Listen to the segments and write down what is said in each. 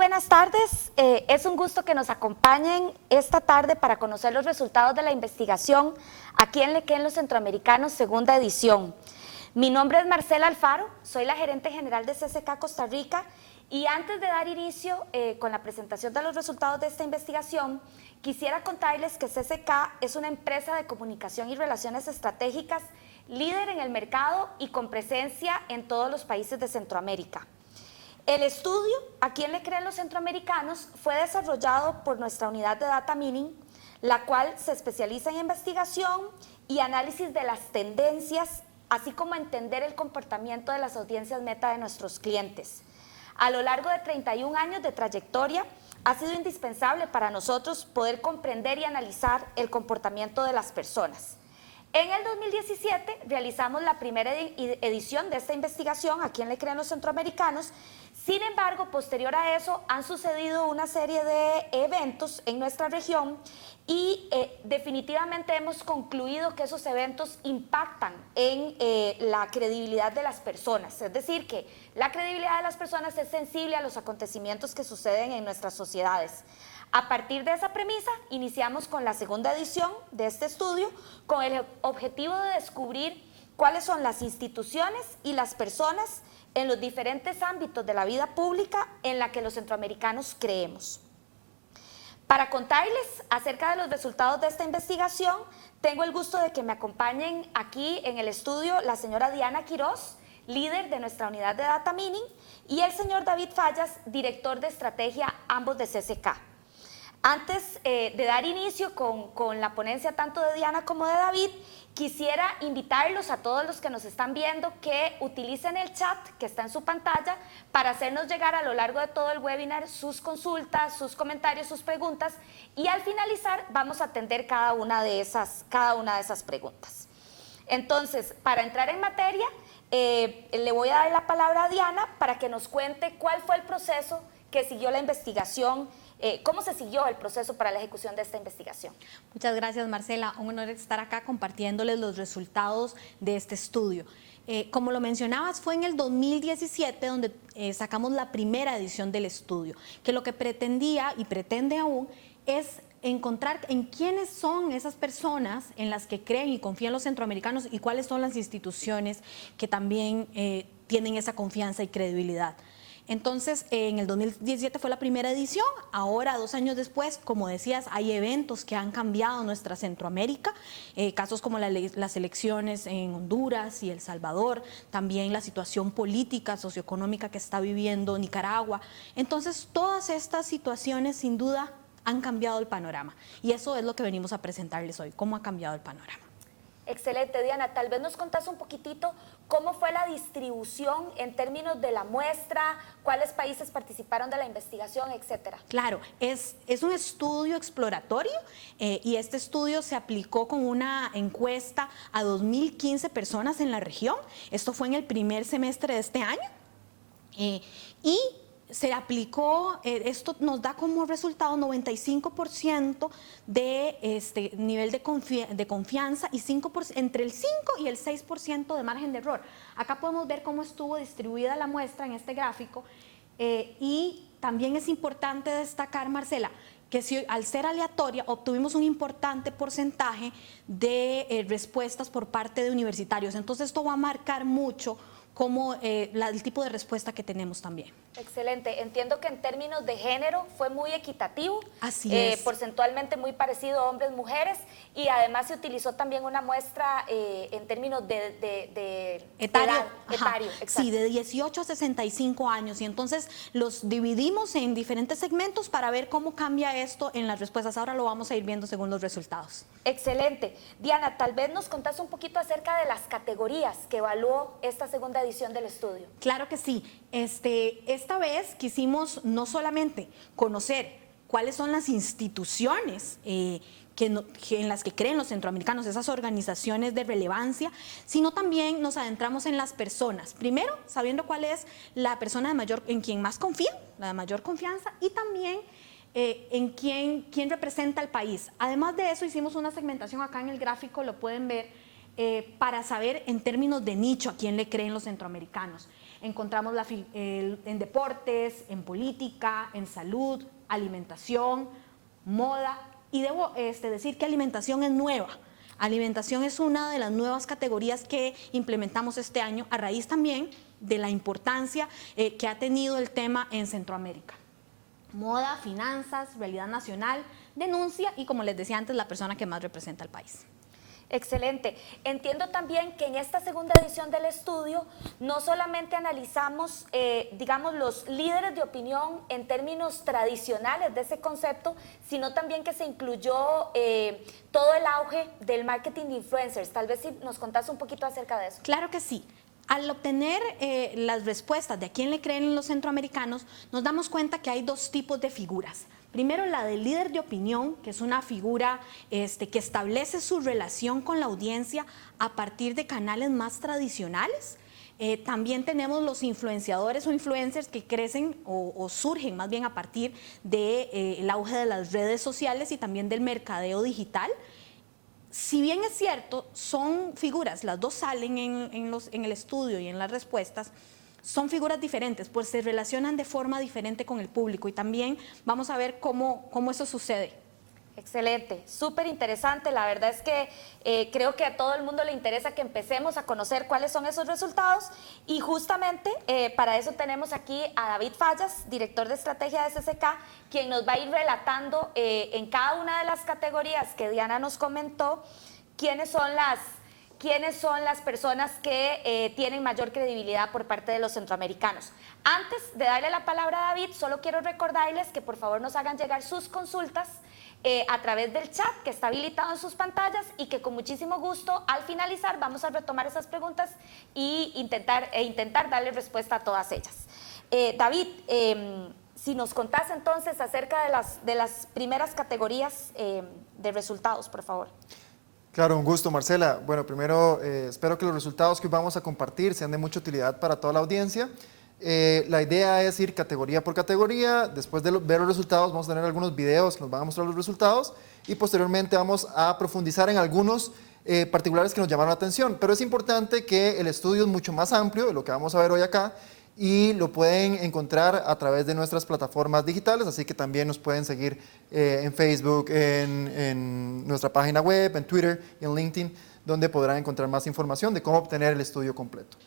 buenas tardes. Es un gusto que nos acompañen esta tarde para conocer los resultados de la investigación Aquí en Lequén los Centroamericanos, segunda edición. Mi nombre es Marcela Alfaro, soy la gerente general de CCK Costa Rica y antes de dar inicio con la presentación de los resultados de esta investigación, quisiera contarles que CCK es una empresa de comunicación y relaciones estratégicas líder en el mercado y con presencia en todos los países de Centroamérica. El estudio, ¿A quién le creen los centroamericanos?, fue desarrollado por nuestra unidad de Data Mining, la cual se especializa en investigación y análisis de las tendencias, así como entender el comportamiento de las audiencias meta de nuestros clientes. A lo largo de 31 años de trayectoria, ha sido indispensable para nosotros poder comprender y analizar el comportamiento de las personas. En el 2017 realizamos la primera edición de esta investigación, ¿A quién le creen los centroamericanos? Sin embargo, posterior a eso han sucedido una serie de eventos en nuestra región y definitivamente hemos concluido que esos eventos impactan en la credibilidad de las personas. Es decir, que la credibilidad de las personas es sensible a los acontecimientos que suceden en nuestras sociedades. A partir de esa premisa, iniciamos con la segunda edición de este estudio con el objetivo de descubrir cuáles son las instituciones y las personas en los diferentes ámbitos de la vida pública en la que los centroamericanos creemos. Para contarles acerca de los resultados de esta investigación, tengo el gusto de que me acompañen aquí en el estudio la señora Diana Quiroz, líder de nuestra unidad de Data Mining, y el señor David Fallas, director de estrategia, ambos de CCK. Antes de dar inicio con la ponencia tanto de Diana como de David, quisiera invitarlos a todos los que nos están viendo que utilicen el chat que está en su pantalla para hacernos llegar a lo largo de todo el webinar sus consultas, sus comentarios, sus preguntas, y al finalizar vamos a atender cada una de esas preguntas. Entonces, para entrar en materia, le voy a dar la palabra a Diana para que nos cuente cuál fue el proceso que siguió la investigación. ¿Cómo se siguió el proceso para la ejecución de esta investigación? Muchas gracias, Marcela. Un honor estar acá compartiéndoles los resultados de este estudio. Como lo mencionabas, fue en el 2017 donde sacamos la primera edición del estudio, que lo que pretendía y pretende aún es encontrar en quiénes son esas personas en las que creen y confían los centroamericanos y cuáles son las instituciones que también tienen esa confianza y credibilidad. Entonces, en el 2017 fue la primera edición, ahora 2 años después, como decías, hay eventos que han cambiado nuestra Centroamérica, casos como las elecciones en Honduras y El Salvador, también la situación política, socioeconómica que está viviendo Nicaragua. Entonces, todas estas situaciones sin duda han cambiado el panorama y eso es lo que venimos a presentarles hoy, cómo ha cambiado el panorama. Excelente, Diana. Tal vez nos contás un poquitito cómo fue la distribución en términos de la muestra, cuáles países participaron de la investigación, etcétera. Claro, es un estudio exploratorio y este estudio se aplicó con una encuesta a 2015 personas en la región. Esto fue en el primer semestre de este año y se aplicó, esto nos da como resultado 95% de nivel de confianza y entre el 5 y el 6% de margen de error. Acá podemos ver cómo estuvo distribuida la muestra en este gráfico y también es importante destacar, Marcela, que si al ser aleatoria obtuvimos un importante porcentaje de respuestas por parte de universitarios. Entonces esto va a marcar mucho como el tipo de respuesta que tenemos también. Excelente. Entiendo que en términos de género fue muy equitativo. Así es. Porcentualmente muy parecido hombres-mujeres y además se utilizó también una muestra en términos de etario. Etario, sí, de 18 a 65 años y entonces los dividimos en diferentes segmentos para ver cómo cambia esto en las respuestas. Ahora lo vamos a ir viendo según los resultados. Excelente. Diana, tal vez nos contás un poquito acerca de las categorías que evaluó esta segunda edición del estudio. Claro que sí. Esta vez quisimos no solamente conocer cuáles son las instituciones en las que creen los centroamericanos, esas organizaciones de relevancia, sino también nos adentramos en las personas. Primero, sabiendo cuál es la persona en quien más confían, la de mayor confianza, y también en quién representa al país. Además de eso, hicimos una segmentación acá en el gráfico, lo pueden ver, para saber en términos de nicho a quién le creen los centroamericanos. encontramos en deportes, en política, en salud, alimentación, moda, y debo decir que alimentación es nueva. Alimentación es una de las nuevas categorías que implementamos este año a raíz también de la importancia que ha tenido el tema en Centroamérica. Moda, finanzas, realidad nacional, denuncia y, como les decía antes, la persona que más representa al país. Excelente. Entiendo también que en esta segunda edición del estudio no solamente analizamos, digamos, los líderes de opinión en términos tradicionales de ese concepto, sino también que se incluyó todo el auge del marketing de influencers. Tal vez si nos contás un poquito acerca de eso. Claro que sí. Al obtener las respuestas de a quién le creen los centroamericanos, nos damos cuenta que hay dos tipos de figuras. Primero, la del líder de opinión, que es una figura que establece su relación con la audiencia a partir de canales más tradicionales. También tenemos los influenciadores o influencers que crecen o surgen más bien a partir del auge de las redes sociales y también del mercadeo digital. Si bien es cierto, son figuras, las dos salen en el estudio y en las respuestas, son figuras diferentes, pues se relacionan de forma diferente con el público y también vamos a ver cómo eso sucede. Excelente, súper interesante. La verdad es que creo que a todo el mundo le interesa que empecemos a conocer cuáles son esos resultados y justamente para eso tenemos aquí a David Fallas, director de estrategia de SSK, quien nos va a ir relatando en cada una de las categorías que Diana nos comentó quiénes son las personas que tienen mayor credibilidad por parte de los centroamericanos. Antes de darle la palabra a David, solo quiero recordarles que por favor nos hagan llegar sus consultas a través del chat que está habilitado en sus pantallas y que con muchísimo gusto al finalizar vamos a retomar esas preguntas e intentar darle respuesta a todas ellas. David, si nos contás entonces acerca de las primeras categorías de resultados, por favor. Claro, un gusto, Marcela. Bueno, primero espero que los resultados que vamos a compartir sean de mucha utilidad para toda la audiencia. La idea es ir categoría por categoría. Después de ver los resultados vamos a tener algunos videos que nos van a mostrar los resultados y posteriormente vamos a profundizar en algunos particulares que nos llamaron la atención. Pero es importante que el estudio es mucho más amplio de lo que vamos a ver hoy acá y lo pueden encontrar a través de nuestras plataformas digitales, así que también nos pueden seguir en Facebook, en nuestra página web, en Twitter y en LinkedIn, donde podrán encontrar más información de cómo obtener el estudio completo.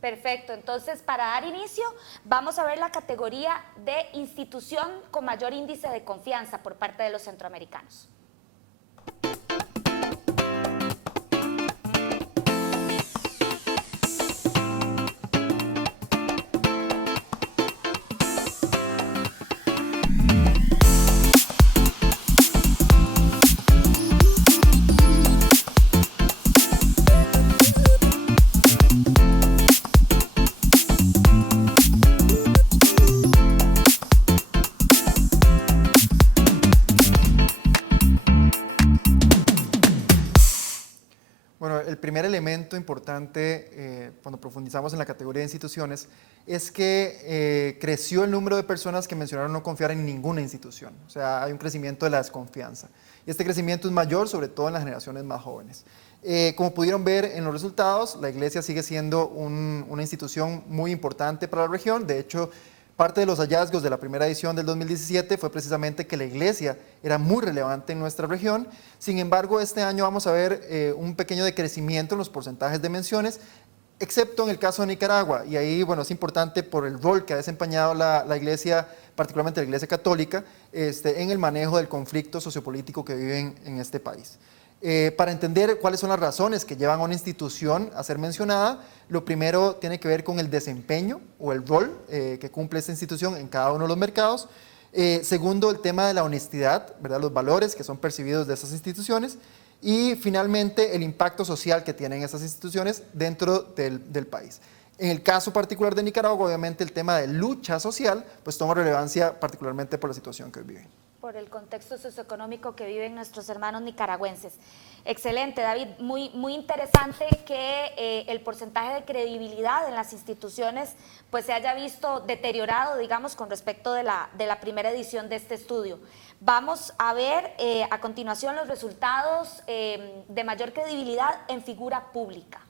Perfecto, entonces para dar inicio vamos a ver la categoría de institución con mayor índice de confianza por parte de los centroamericanos. El primer elemento importante cuando profundizamos en la categoría de instituciones es que creció el número de personas que mencionaron no confiar en ninguna institución. O sea, hay un crecimiento de la desconfianza. Y este crecimiento es mayor, sobre todo en las generaciones más jóvenes. Como pudieron ver en los resultados, la Iglesia sigue siendo una institución muy importante para la región. De hecho, parte de los hallazgos de la primera edición del 2017 fue precisamente que la Iglesia era muy relevante en nuestra región. Sin embargo, este año vamos a ver un pequeño decrecimiento en los porcentajes de menciones, excepto en el caso de Nicaragua. Y ahí, bueno, es importante por el rol que ha desempeñado la Iglesia, particularmente la Iglesia Católica, en el manejo del conflicto sociopolítico que viven en este país. Para entender cuáles son las razones que llevan a una institución a ser mencionada, lo primero tiene que ver con el desempeño o el rol que cumple esta institución en cada uno de los mercados. Segundo, el tema de la honestidad, ¿verdad? Los valores que son percibidos de esas instituciones. Y finalmente, el impacto social que tienen esas instituciones dentro del país. En el caso particular de Nicaragua, obviamente el tema de lucha social pues toma relevancia particularmente por la situación que hoy viven. Por el contexto socioeconómico que viven nuestros hermanos nicaragüenses. Excelente, David. Muy interesante que el porcentaje de credibilidad en las instituciones pues se haya visto deteriorado, digamos, con respecto de la primera edición de este estudio. Vamos a ver a continuación los resultados de mayor credibilidad en figura pública.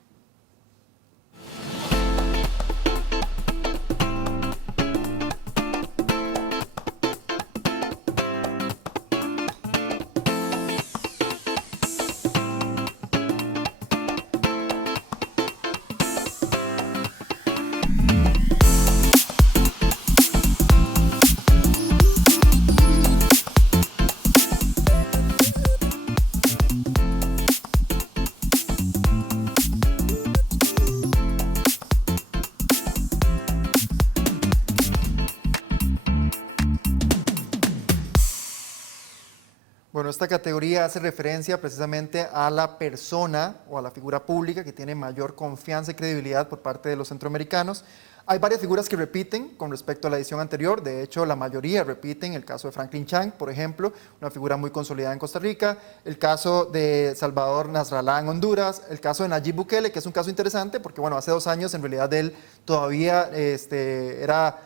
Bueno, esta categoría hace referencia precisamente a la persona o a la figura pública que tiene mayor confianza y credibilidad por parte de los centroamericanos. Hay varias figuras que repiten con respecto a la edición anterior, de hecho la mayoría repiten, el caso de Franklin Chang, por ejemplo, una figura muy consolidada en Costa Rica, el caso de Salvador Nasrallah en Honduras, el caso de Nayib Bukele, que es un caso interesante porque bueno, hace 2 años en realidad él todavía era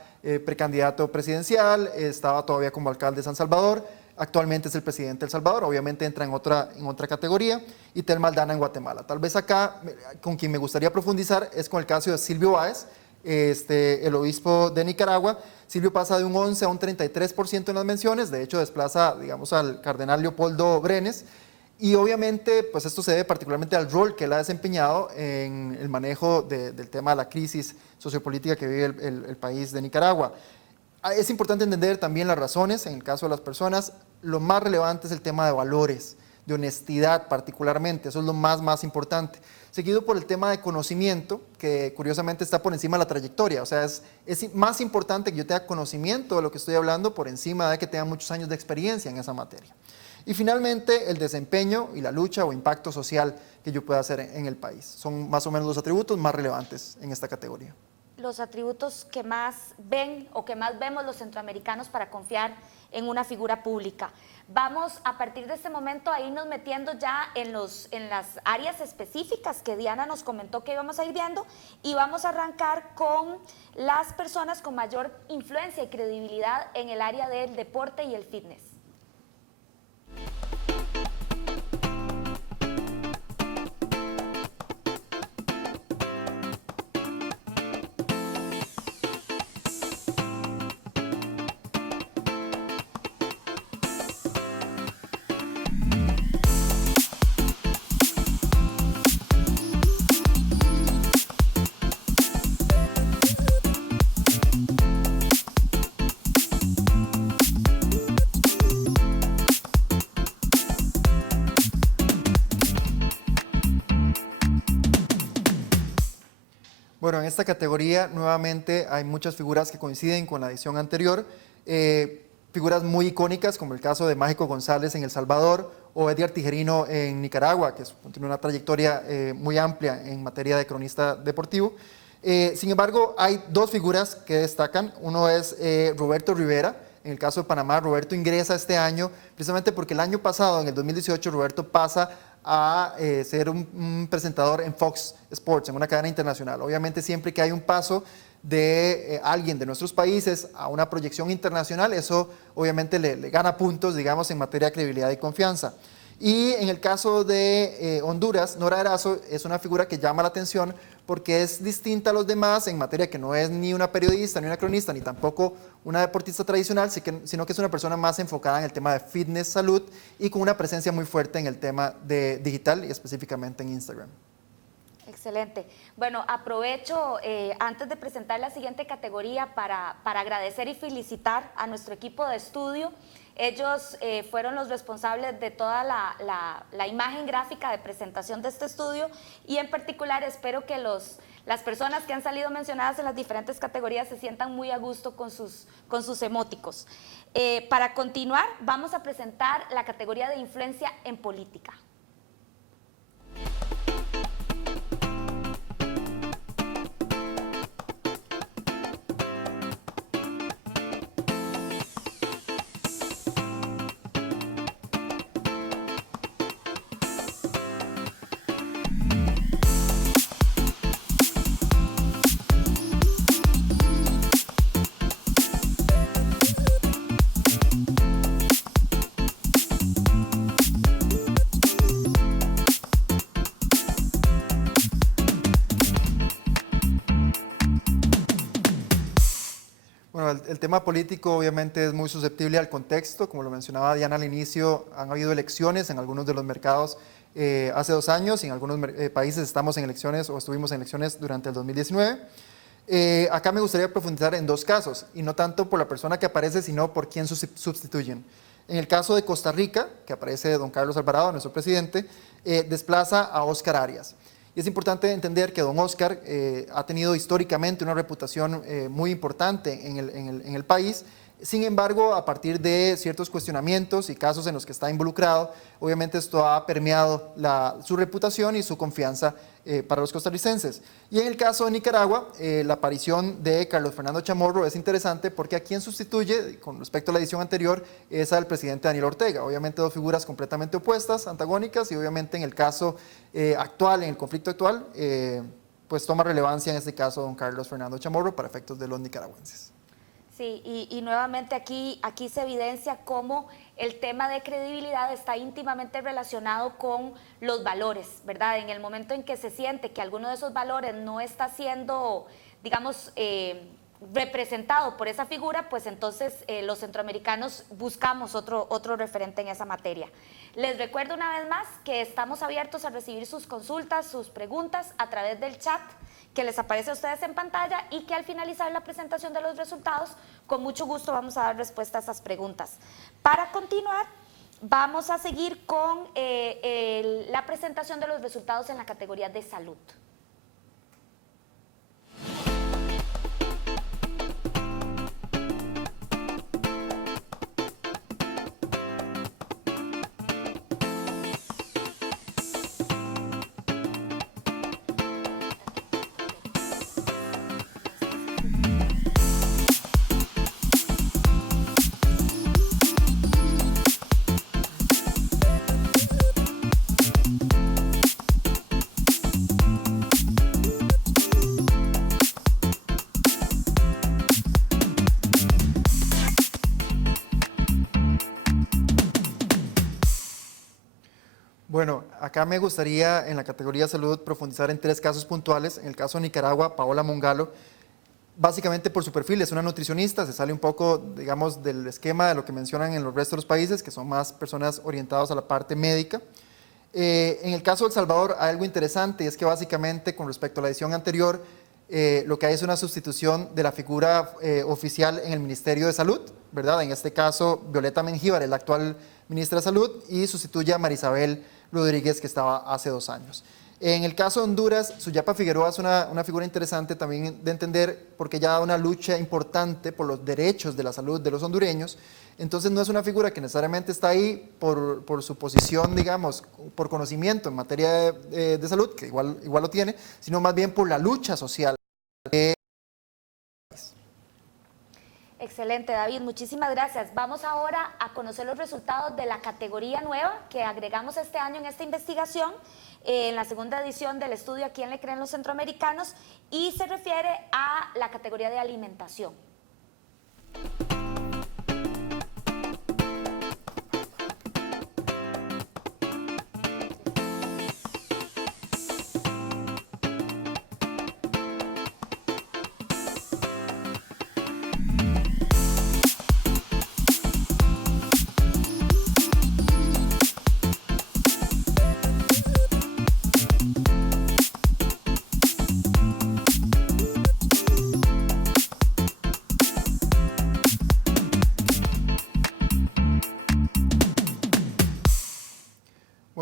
precandidato presidencial, estaba todavía como alcalde de San Salvador, actualmente es el presidente de El Salvador, obviamente entra en otra categoría, y Tel Maldana en Guatemala. Tal vez acá, con quien me gustaría profundizar es con el caso de Silvio Báez, el obispo de Nicaragua. Silvio pasa de un 11 a un 33% en las menciones, de hecho desplaza, digamos, al cardenal Leopoldo Brenes, y obviamente pues esto se debe particularmente al rol que él ha desempeñado en el manejo del tema de la crisis sociopolítica que vive el país de Nicaragua. Es importante entender también las razones, en el caso de las personas, lo más relevante es el tema de valores, de honestidad particularmente, eso es lo más importante. Seguido por el tema de conocimiento, que curiosamente está por encima de la trayectoria, o sea, es más importante que yo tenga conocimiento de lo que estoy hablando por encima de que tenga muchos años de experiencia en esa materia. Y finalmente, el desempeño y la lucha o impacto social que yo pueda hacer en el país. Son más o menos los atributos más relevantes en esta categoría. Los atributos que más ven o que más vemos los centroamericanos para confiar en una figura pública. Vamos a partir de este momento a irnos metiendo ya en las áreas específicas que Diana nos comentó que íbamos a ir viendo, y vamos a arrancar con las personas con mayor influencia y credibilidad en el área del deporte y el fitness. Bueno, en esta categoría nuevamente hay muchas figuras que coinciden con la edición anterior, figuras muy icónicas como el caso de Mágico González en El Salvador o Edgar Tijerino en Nicaragua, que tiene una trayectoria muy amplia en materia de cronista deportivo. Sin embargo, hay 2 figuras que destacan. Uno es Roberto Rivera. En el caso de Panamá, Roberto ingresa este año precisamente porque el año pasado, en el 2018, Roberto pasa a ser un presentador en Fox Sports, en una cadena internacional. Obviamente siempre que hay un paso de alguien de nuestros países a una proyección internacional, eso obviamente le gana puntos, digamos, en materia de credibilidad y confianza. Y en el caso de Honduras, Nora Erazo es una figura que llama la atención porque es distinta a los demás en materia que no es ni una periodista, ni una cronista, ni tampoco una deportista tradicional, sino que es una persona más enfocada en el tema de fitness, salud, y con una presencia muy fuerte en el tema de digital y específicamente en Instagram. Excelente. Bueno, aprovecho antes de presentar la siguiente categoría para agradecer y felicitar a nuestro equipo de estudio. Ellos fueron los responsables de toda la imagen gráfica de presentación de este estudio, y en particular espero que las personas que han salido mencionadas en las diferentes categorías se sientan muy a gusto con sus emóticos. Para continuar, vamos a presentar la categoría de influencia en política. Bueno, el tema político obviamente es muy susceptible al contexto, como lo mencionaba Diana al inicio, han habido elecciones en algunos de los mercados hace 2 años, y en algunos países estamos en elecciones o estuvimos en elecciones durante el 2019. Acá me gustaría profundizar en 2 casos, y no tanto por la persona que aparece, sino por quién sustituyen. En el caso de Costa Rica, que aparece don Carlos Alvarado, nuestro presidente, desplaza a Óscar Arias. Y es importante entender que don Óscar ha tenido históricamente una reputación muy importante en el país, Sin embargo, a partir de ciertos cuestionamientos y casos en los que está involucrado, obviamente esto ha permeado su reputación y su confianza para los costarricenses. Y en el caso de Nicaragua, la aparición de Carlos Fernando Chamorro es interesante porque a quien sustituye, con respecto a la edición anterior, es al presidente Daniel Ortega. Obviamente dos figuras completamente opuestas, antagónicas, y obviamente en el caso actual, en el conflicto actual, pues toma relevancia en este caso don Carlos Fernando Chamorro para efectos de los nicaragüenses. Sí, y nuevamente aquí se evidencia cómo el tema de credibilidad está íntimamente relacionado con los valores, ¿verdad? En el momento en que se siente que alguno de esos valores no está siendo, digamos, representado por esa figura, pues entonces los centroamericanos buscamos otro referente en esa materia. Les recuerdo una vez más que estamos abiertos a recibir sus consultas, sus preguntas a través del chat que les aparece a ustedes en pantalla y que al finalizar la presentación de los resultados, con mucho gusto vamos a dar respuesta a esas preguntas. Para continuar, vamos a seguir con la presentación de los resultados en la categoría de salud. Bueno, acá me gustaría en la categoría de salud profundizar en 3 casos puntuales. En el caso de Nicaragua, Paola Mongalo, básicamente por su perfil es una nutricionista, se sale un poco, digamos, del esquema de lo que mencionan en los restos de los países, que son más personas orientadas a la parte médica. En el caso de El Salvador hay algo interesante, y es que básicamente con respecto a la edición anterior, lo que hay es una sustitución de la figura oficial en el Ministerio de Salud, ¿verdad? En este caso, Violeta Mengíbar, la actual ministra de Salud, y sustituye a Marisabel Rodríguez, que estaba hace 2 años. En el caso de Honduras, Suyapa Figueroa es una figura interesante también de entender porque ella da una lucha importante por los derechos de la salud de los hondureños. Entonces no es una figura que necesariamente está ahí por su posición, digamos, por conocimiento en materia de salud, que igual lo tiene, sino más bien por la lucha social. Excelente, David, muchísimas gracias. Vamos ahora a conocer los resultados de la categoría nueva que agregamos este año en esta investigación, en la segunda edición del estudio ¿A quién le creen los centroamericanos? Y se refiere a la categoría de alimentación.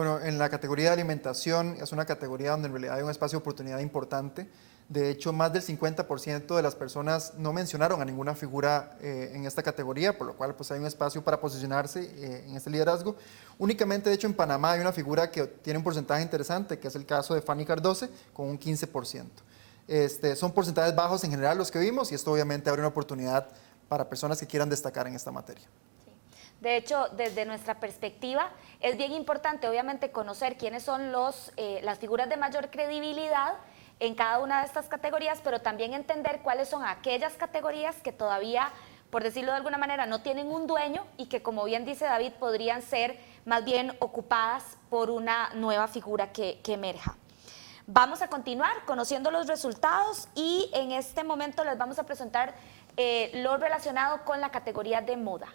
Bueno, en la categoría de alimentación es una categoría donde en realidad hay un espacio de oportunidad importante. De hecho, más del 50% de las personas no mencionaron a ninguna figura en esta categoría, por lo cual pues, hay un espacio para posicionarse en este liderazgo. Únicamente, de hecho, en Panamá hay una figura que tiene un porcentaje interesante, que es el caso de Fanny Cardose, con un 15%. Son porcentajes bajos en general los que vimos y esto obviamente abre una oportunidad para personas que quieran destacar en esta materia. De hecho, desde nuestra perspectiva, es bien importante, obviamente, conocer quiénes son las figuras de mayor credibilidad en cada una de estas categorías, pero también entender cuáles son aquellas categorías que todavía, por decirlo de alguna manera, no tienen un dueño y que, como bien dice David, podrían ser más bien ocupadas por una nueva figura que emerja. Vamos a continuar conociendo los resultados y en este momento les vamos a presentar lo relacionado con la categoría de moda.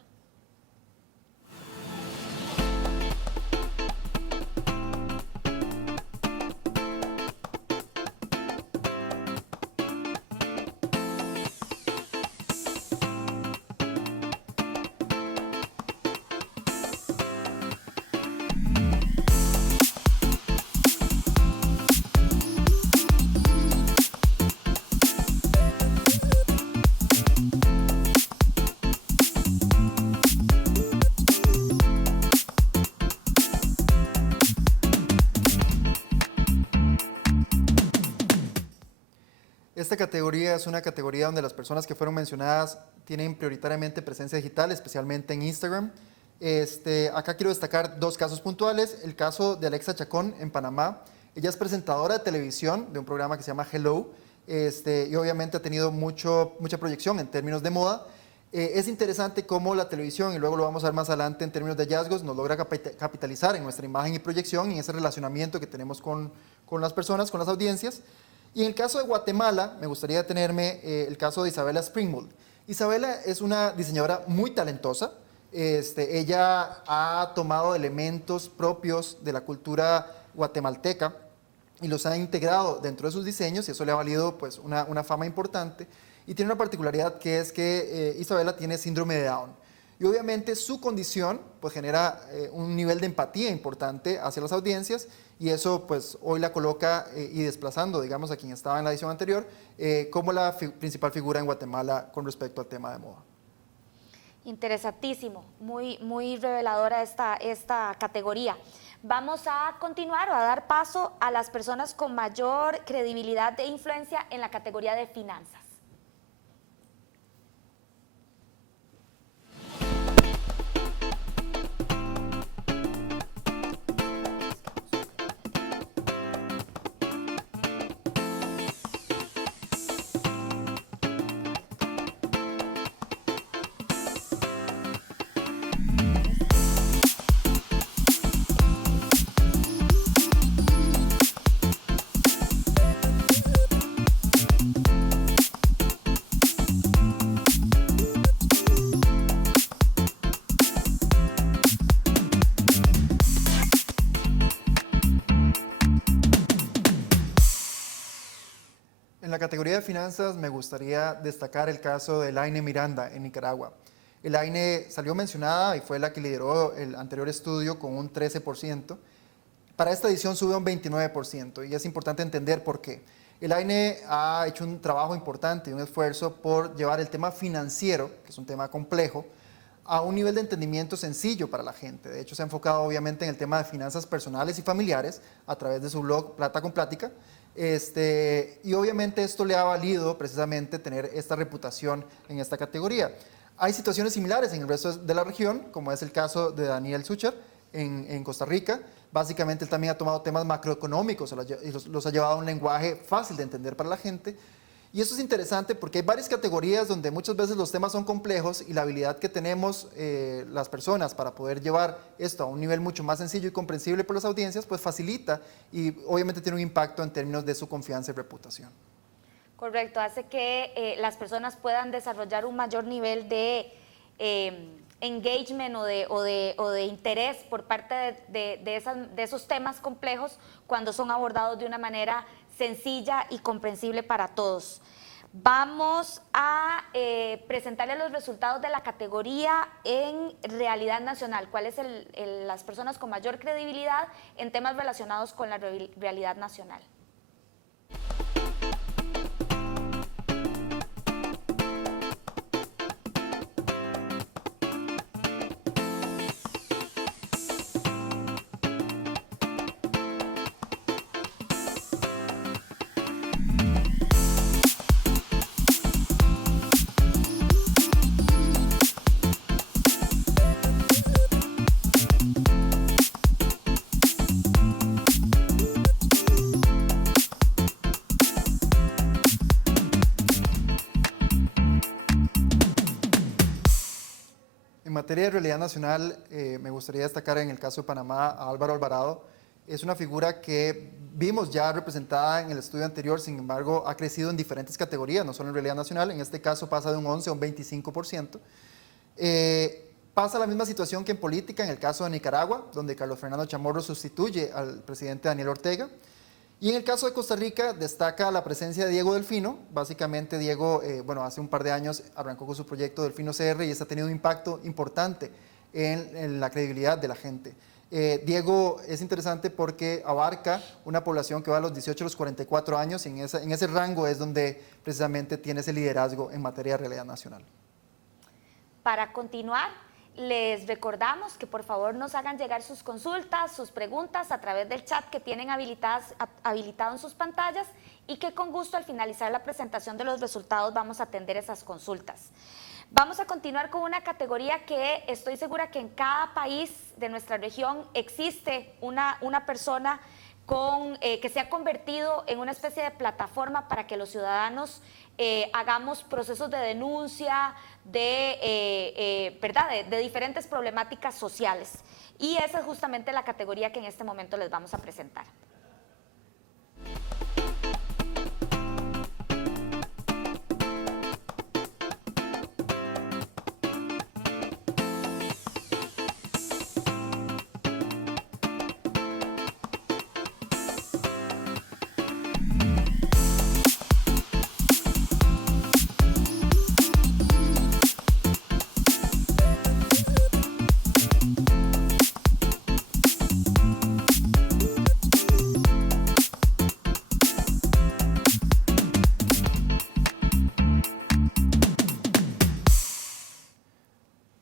categoría es una categoría donde las personas que fueron mencionadas tienen prioritariamente presencia digital, especialmente en Instagram. Acá quiero destacar dos casos puntuales. El caso de Alexa Chacón en Panamá. Ella es presentadora de televisión de un programa que se llama Hello, y obviamente ha tenido mucha proyección en términos de moda. Es interesante cómo la televisión, y luego lo vamos a ver más adelante en términos de hallazgos, nos logra capitalizar en nuestra imagen y proyección y en ese relacionamiento que tenemos con las personas, con las audiencias. Y en el caso de Guatemala, me gustaría detenerme el caso de Isabela Springmold. Isabela es una diseñadora muy talentosa. Ella ha tomado elementos propios de la cultura guatemalteca y los ha integrado dentro de sus diseños, y eso le ha valido pues, una fama importante. Y tiene una particularidad, que es que Isabela tiene síndrome de Down. Y obviamente su condición pues, genera un nivel de empatía importante hacia las audiencias, y eso pues, hoy la coloca y desplazando, digamos, a quien estaba en la edición anterior, como la principal figura en Guatemala con respecto al tema de moda. Interesantísimo, muy reveladora esta categoría. Vamos a continuar o a dar paso a las personas con mayor credibilidad e influencia en la categoría de finanzas. En la categoría de finanzas me gustaría destacar el caso de Elaine Miranda en Nicaragua. Elaine salió mencionada y fue la que lideró el anterior estudio con un 13%. Para esta edición sube a un 29%, y es importante entender por qué. Elaine ha hecho un trabajo importante y un esfuerzo por llevar el tema financiero, que es un tema complejo, a un nivel de entendimiento sencillo para la gente. De hecho, se ha enfocado obviamente en el tema de finanzas personales y familiares a través de su blog Plata con Plática. Y obviamente esto le ha valido precisamente tener esta reputación en esta categoría. Hay situaciones similares en el resto de la región, como es el caso de Daniel Sucher en Costa Rica. Básicamente él también ha tomado temas macroeconómicos y los ha llevado a un lenguaje fácil de entender para la gente. Y eso es interesante porque hay varias categorías donde muchas veces los temas son complejos, y la habilidad que tenemos las personas para poder llevar esto a un nivel mucho más sencillo y comprensible por las audiencias, pues facilita y obviamente tiene un impacto en términos de su confianza y reputación. Correcto, hace que las personas puedan desarrollar un mayor nivel de engagement o de interés por parte de esos temas complejos cuando son abordados de una manera sencilla y comprensible para todos. Vamos a presentarles los resultados de la categoría en realidad nacional. ¿Cuáles son las personas con mayor credibilidad en temas relacionados con la realidad nacional? En materia de realidad nacional, me gustaría destacar en el caso de Panamá a Álvaro Alvarado. Es una figura que vimos ya representada en el estudio anterior, sin embargo ha crecido en diferentes categorías, no solo en realidad nacional. En este caso pasa de un 11 a un 25%. Pasa la misma situación que en política en el caso de Nicaragua, donde Carlos Fernando Chamorro sustituye al presidente Daniel Ortega. Y en el caso de Costa Rica destaca la presencia de Diego Delfino. Básicamente Diego, hace un par de años arrancó con su proyecto Delfino CR, y esto ha tenido un impacto importante en la credibilidad de la gente. Diego es interesante porque abarca una población que va a los 18 a los 44 años, y en ese rango es donde precisamente tiene ese liderazgo en materia de realidad nacional. Para continuar, Les recordamos que por favor nos hagan llegar sus consultas, sus preguntas a través del chat que tienen habilitado en sus pantallas y que con gusto al finalizar la presentación de los resultados vamos a atender esas consultas. Vamos a continuar con una categoría que estoy segura que en cada país de nuestra región existe una persona que se ha convertido en una especie de plataforma para que los ciudadanos hagamos procesos de denuncia de diferentes problemáticas sociales. Y esa es justamente la categoría que en este momento les vamos a presentar.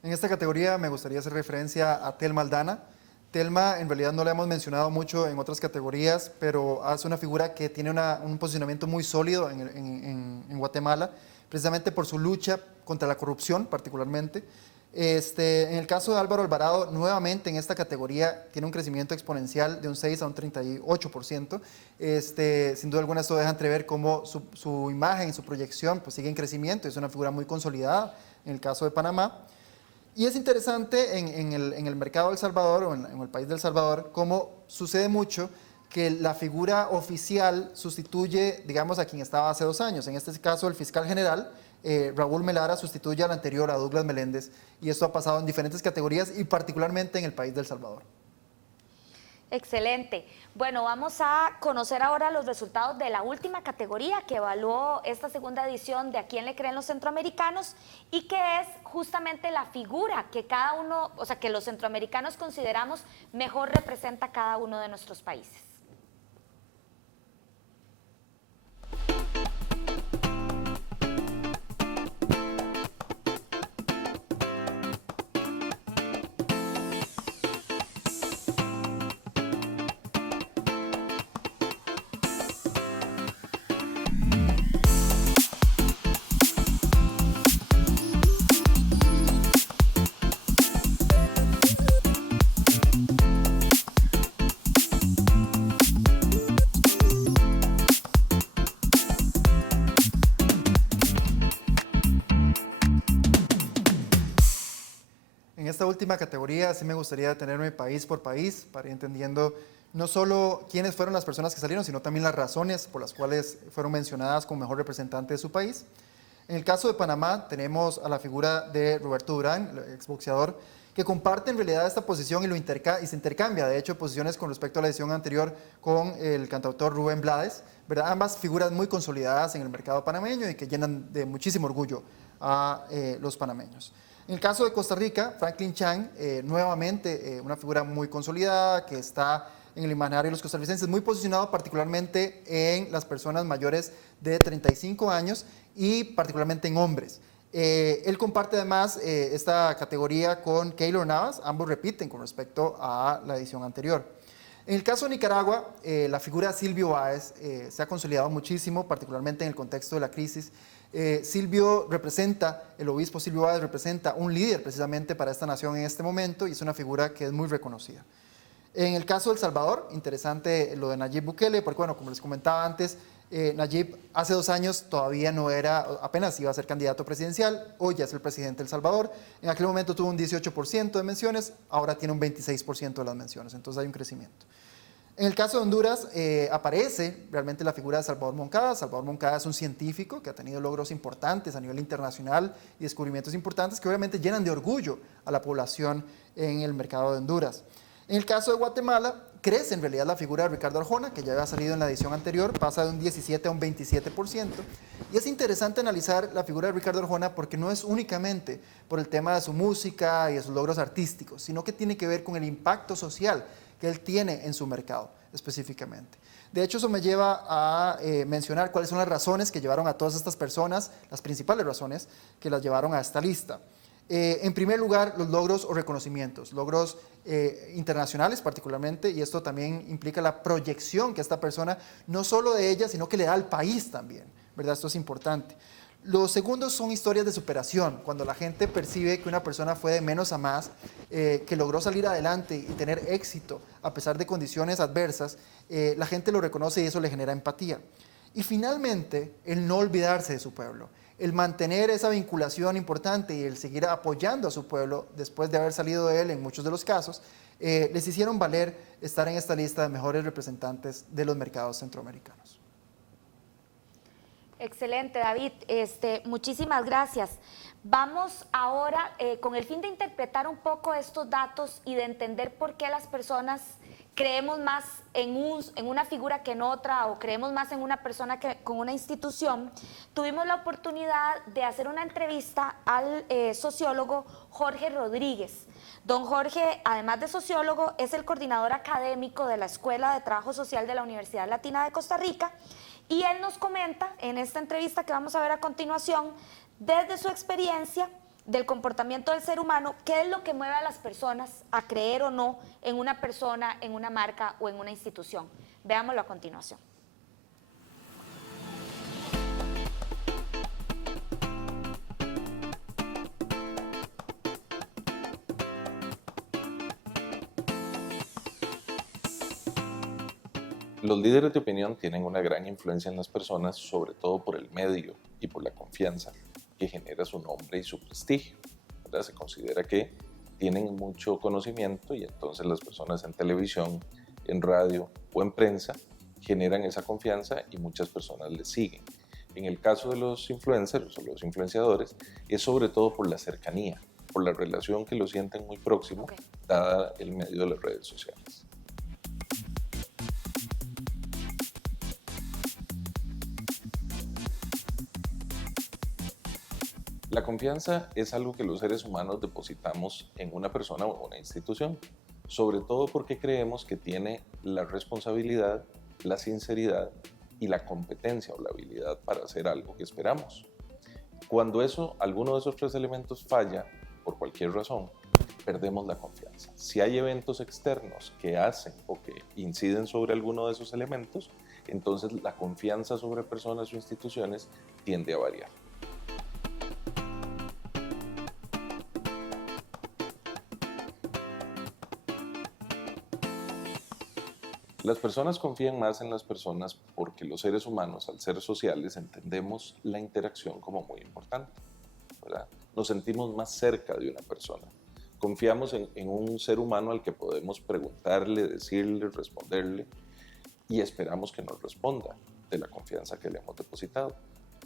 En esta categoría me gustaría hacer referencia a Telma Aldana. Telma en realidad no la hemos mencionado mucho en otras categorías, pero es una figura que tiene un posicionamiento muy sólido en Guatemala, precisamente por su lucha contra la corrupción particularmente. En el caso de Álvaro Alvarado, nuevamente en esta categoría tiene un crecimiento exponencial de un 6 a un 38%. Sin duda alguna esto deja entrever cómo su imagen y su proyección pues, sigue en crecimiento, es una figura muy consolidada en el caso de Panamá. Y es interesante en el mercado de El Salvador o en el país de El Salvador cómo sucede mucho que la figura oficial sustituye, digamos, a quien estaba hace 2 años. En este caso, el fiscal general, Raúl Melara, sustituye al anterior, a Douglas Meléndez, y esto ha pasado en diferentes categorías y particularmente en el país de El Salvador. Excelente. Bueno, vamos a conocer ahora los resultados de la última categoría que evaluó esta segunda edición de ¿A quién le creen los centroamericanos? Y que es justamente la figura que cada uno, o sea, que los centroamericanos consideramos mejor representa a cada uno de nuestros países. En esta última categoría sí me gustaría detenerme país por país para ir entendiendo no solo quiénes fueron las personas que salieron, sino también las razones por las cuales fueron mencionadas como mejor representante de su país. En el caso de Panamá tenemos a la figura de Roberto Durán, el exboxeador, que comparte en realidad esta posición y se intercambia, de hecho, posiciones con respecto a la edición anterior con el cantautor Rubén Blades, ¿verdad? Ambas figuras muy consolidadas en el mercado panameño y que llenan de muchísimo orgullo a los panameños. En el caso de Costa Rica, Franklin Chang, nuevamente una figura muy consolidada que está en el imaginario de los costarricenses, muy posicionado particularmente en las personas mayores de 35 años y particularmente en hombres. Él comparte además esta categoría con Keylor Navas, ambos repiten con respecto a la edición anterior. En el caso de Nicaragua, la figura de Silvio Báez se ha consolidado muchísimo, particularmente en el contexto de la crisis. El obispo Silvio Báez representa un líder precisamente para esta nación en este momento y es una figura que es muy reconocida. En el caso de El Salvador, interesante lo de Nayib Bukele, porque bueno, como les comentaba antes, Nayib hace 2 años todavía no era, apenas iba a ser candidato presidencial, hoy ya es el presidente de El Salvador, en aquel momento tuvo un 18% de menciones, ahora tiene un 26% de las menciones, entonces hay un crecimiento. En el caso de Honduras aparece realmente la figura de Salvador Moncada. Salvador Moncada es un científico que ha tenido logros importantes a nivel internacional y descubrimientos importantes que obviamente llenan de orgullo a la población en el mercado de Honduras. En el caso de Guatemala, crece en realidad la figura de Ricardo Arjona, que ya había salido en la edición anterior, pasa de un 17 a un 27%. Y es interesante analizar la figura de Ricardo Arjona porque no es únicamente por el tema de su música y de sus logros artísticos, sino que tiene que ver con el impacto social que él tiene en su mercado específicamente. De hecho, eso me lleva a mencionar cuáles son las razones que llevaron a todas estas personas, las principales razones que las llevaron a esta lista. En primer lugar, los logros o reconocimientos, logros internacionales particularmente, y esto también implica la proyección que esta persona, no solo de ella, sino que le da al país también, ¿verdad? Esto es importante. Los segundos son historias de superación, cuando la gente percibe que una persona fue de menos a más, que logró salir adelante y tener éxito a pesar de condiciones adversas, la gente lo reconoce y eso le genera empatía. Y finalmente, el no olvidarse de su pueblo, el mantener esa vinculación importante y el seguir apoyando a su pueblo después de haber salido de él en muchos de los casos, les hicieron valer estar en esta lista de mejores representantes de los mercados centroamericanos. Excelente, David. Muchísimas gracias. Vamos ahora con el fin de interpretar un poco estos datos y de entender por qué las personas creemos más en una figura que en otra o creemos más en una persona que con una institución. Tuvimos la oportunidad de hacer una entrevista al sociólogo Jorge Rodríguez. Don Jorge, además de sociólogo, es el coordinador académico de la Escuela de Trabajo Social de la Universidad Latina de Costa Rica. Y él nos comenta en esta entrevista que vamos a ver a continuación, desde su experiencia del comportamiento del ser humano, qué es lo que mueve a las personas a creer o no en una persona, en una marca o en una institución. Veámoslo a continuación. Los líderes de opinión tienen una gran influencia en las personas, sobre todo por el medio y por la confianza que genera su nombre y su prestigio, ¿verdad? Se considera que tienen mucho conocimiento y entonces las personas en televisión, en radio o en prensa generan esa confianza y muchas personas les siguen. En el caso de los influencers o los influenciadores, es sobre todo por la cercanía, por la relación que lo sienten muy próximo, dada el medio de las redes sociales. La confianza es algo que los seres humanos depositamos en una persona o en una institución, sobre todo porque creemos que tiene la responsabilidad, la sinceridad y la competencia o la habilidad para hacer algo que esperamos. Cuando alguno de esos tres elementos falla, por cualquier razón, perdemos la confianza. Si hay eventos externos que hacen o que inciden sobre alguno de esos elementos, entonces la confianza sobre personas o instituciones tiende a variar. Las personas confían más en las personas porque los seres humanos, al ser sociales, entendemos la interacción como muy importante, ¿verdad? Nos sentimos más cerca de una persona. Confiamos en un ser humano al que podemos preguntarle, decirle, responderle y esperamos que nos responda de la confianza que le hemos depositado.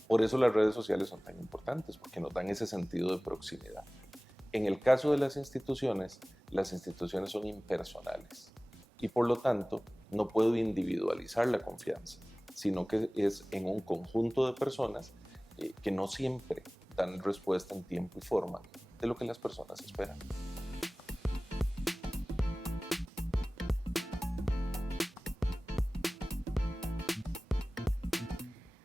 Por eso las redes sociales son tan importantes, porque nos dan ese sentido de proximidad. En el caso de las instituciones son impersonales. Y por lo tanto, no puedo individualizar la confianza, sino que es en un conjunto de personas que no siempre dan respuesta en tiempo y forma de lo que las personas esperan.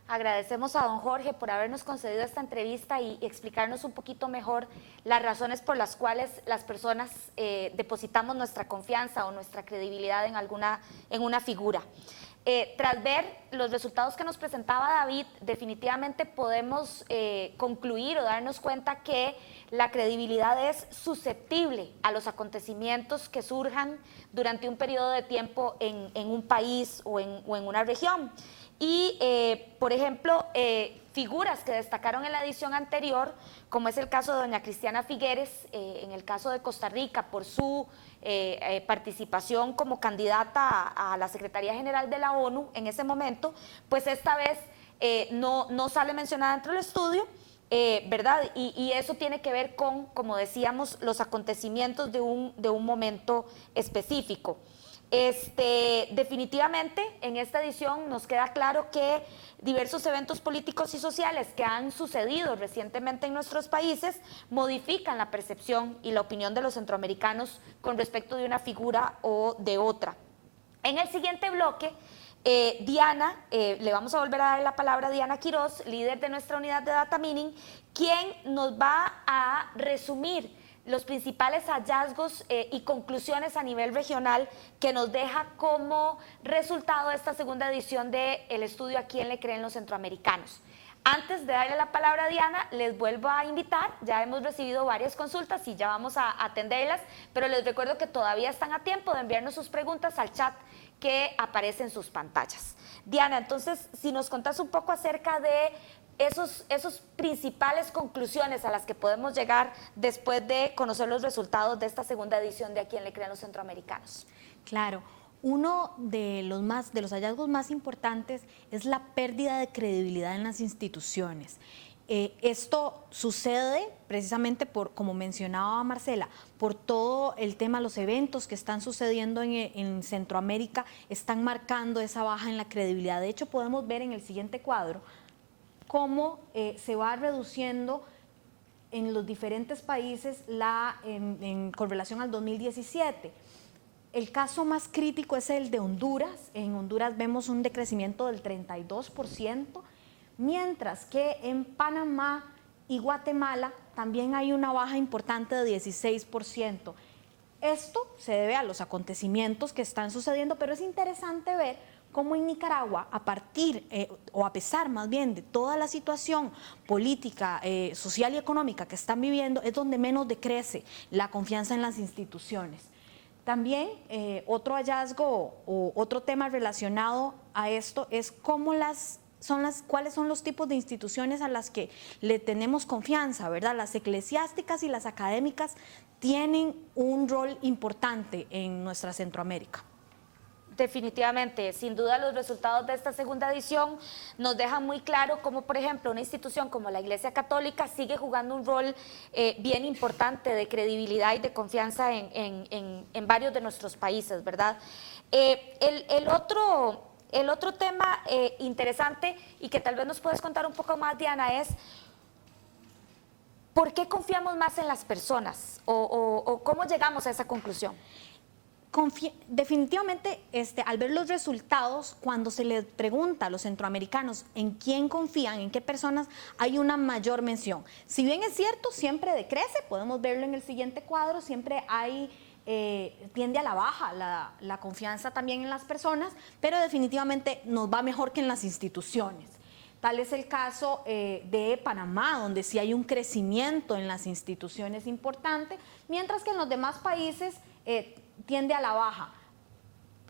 Agradecemos a don Jorge por habernos concedido esta entrevista y explicarnos un poquito mejor las razones por las cuales las personas depositamos nuestra confianza o nuestra credibilidad en una figura. Tras ver los resultados que nos presentaba David, definitivamente podemos concluir o darnos cuenta que la credibilidad es susceptible a los acontecimientos que surjan durante un periodo de tiempo en un país o en una región. Y, por ejemplo, figuras que destacaron en la edición anterior, como es el caso de doña Cristiana Figueres, en el caso de Costa Rica, por su participación como candidata a la Secretaría General de la ONU en ese momento, pues esta vez no sale mencionada dentro del estudio, ¿verdad? Y eso tiene que ver con, como decíamos, los acontecimientos de un momento específico. Definitivamente en esta edición nos queda claro que diversos eventos políticos y sociales que han sucedido recientemente en nuestros países modifican la percepción y la opinión de los centroamericanos con respecto de una figura o de otra. En el siguiente bloque Diana, le vamos a volver a dar la palabra a Diana Quiroz, líder de nuestra unidad de Data Mining, quien nos va a resumir los principales hallazgos y conclusiones a nivel regional que nos deja como resultado esta segunda edición del estudio A quién le creen los centroamericanos. Antes de darle la palabra a Diana, les vuelvo a invitar, ya hemos recibido varias consultas y ya vamos a atenderlas, pero les recuerdo que todavía están a tiempo de enviarnos sus preguntas al chat que aparece en sus pantallas. Diana, entonces, si nos contás un poco acerca de esos principales conclusiones a las que podemos llegar después de conocer los resultados de esta segunda edición de A quién le creen los centroamericanos. Claro. Uno de los hallazgos más importantes es la pérdida de credibilidad en las instituciones. Esto sucede precisamente por, como mencionaba Marcela, por todo el tema, los eventos que están sucediendo en Centroamérica están marcando esa baja en la credibilidad. De hecho, podemos ver en el siguiente cuadro cómo se va reduciendo en los diferentes países con relación al 2017. El caso más crítico es el de Honduras. En Honduras vemos un decrecimiento del 32%, mientras que en Panamá y Guatemala también hay una baja importante de 16%. Esto se debe a los acontecimientos que están sucediendo, pero es interesante ver cómo en Nicaragua, a pesar más bien de toda la situación política, social y económica que están viviendo, es donde menos decrece la confianza en las instituciones. También otro hallazgo o otro tema relacionado a esto es cuáles son los tipos de instituciones a las que le tenemos confianza, ¿verdad? Las eclesiásticas y las académicas tienen un rol importante en nuestra Centroamérica. Definitivamente, sin duda los resultados de esta segunda edición nos dejan muy claro cómo, por ejemplo, una institución como la Iglesia Católica sigue jugando un rol bien importante de credibilidad y de confianza en varios de nuestros países, ¿verdad? El otro tema interesante y que tal vez nos puedes contar un poco más, Diana, es ¿por qué confiamos más en las personas o cómo llegamos a esa conclusión? Definitivamente, al ver los resultados, cuando se les pregunta a los centroamericanos en quién confían, en qué personas, hay una mayor mención. Si bien es cierto, siempre decrece, podemos verlo en el siguiente cuadro, siempre tiende a la baja la confianza también en las personas, pero definitivamente nos va mejor que en las instituciones. Tal es el caso de Panamá, donde sí hay un crecimiento en las instituciones importante, mientras que en los demás países tiende a la baja.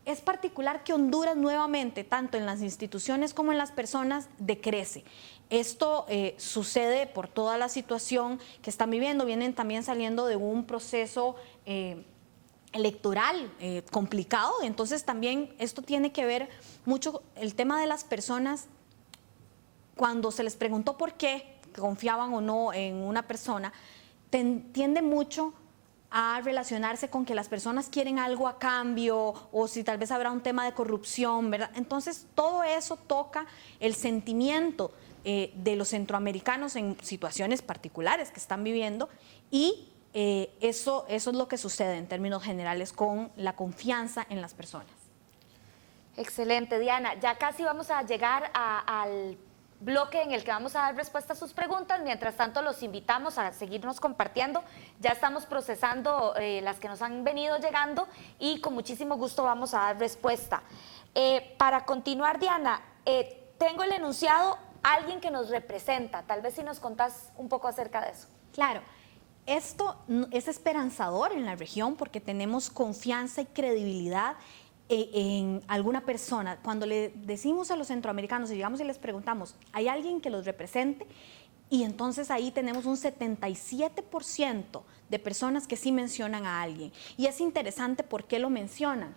Es particular que Honduras nuevamente, tanto en las instituciones como en las personas, decrece. Esto sucede por toda la situación que están viviendo, vienen también saliendo de un proceso electoral complicado, entonces también esto tiene que ver mucho, el tema de las personas, cuando se les preguntó por qué confiaban o no en una persona, tiende mucho a relacionarse con que las personas quieren algo a cambio o si tal vez habrá un tema de corrupción, ¿verdad? Entonces todo eso toca el sentimiento de los centroamericanos en situaciones particulares que están viviendo y eso es lo que sucede en términos generales con la confianza en las personas. Excelente, Diana. Ya casi vamos a llegar al bloque en el que vamos a dar respuesta a sus preguntas. Mientras tanto, los invitamos a seguirnos compartiendo. Ya estamos procesando las que nos han venido llegando y con muchísimo gusto vamos a dar respuesta. Para continuar, Diana, tengo el enunciado, alguien que nos representa. Tal vez si nos contás un poco acerca de eso. Claro. Esto es esperanzador en la región porque tenemos confianza y credibilidad en alguna persona. Cuando le decimos a los centroamericanos y llegamos y les preguntamos, ¿hay alguien que los represente? Y entonces ahí tenemos un 77% de personas que sí mencionan a alguien. Y es interesante por qué lo mencionan.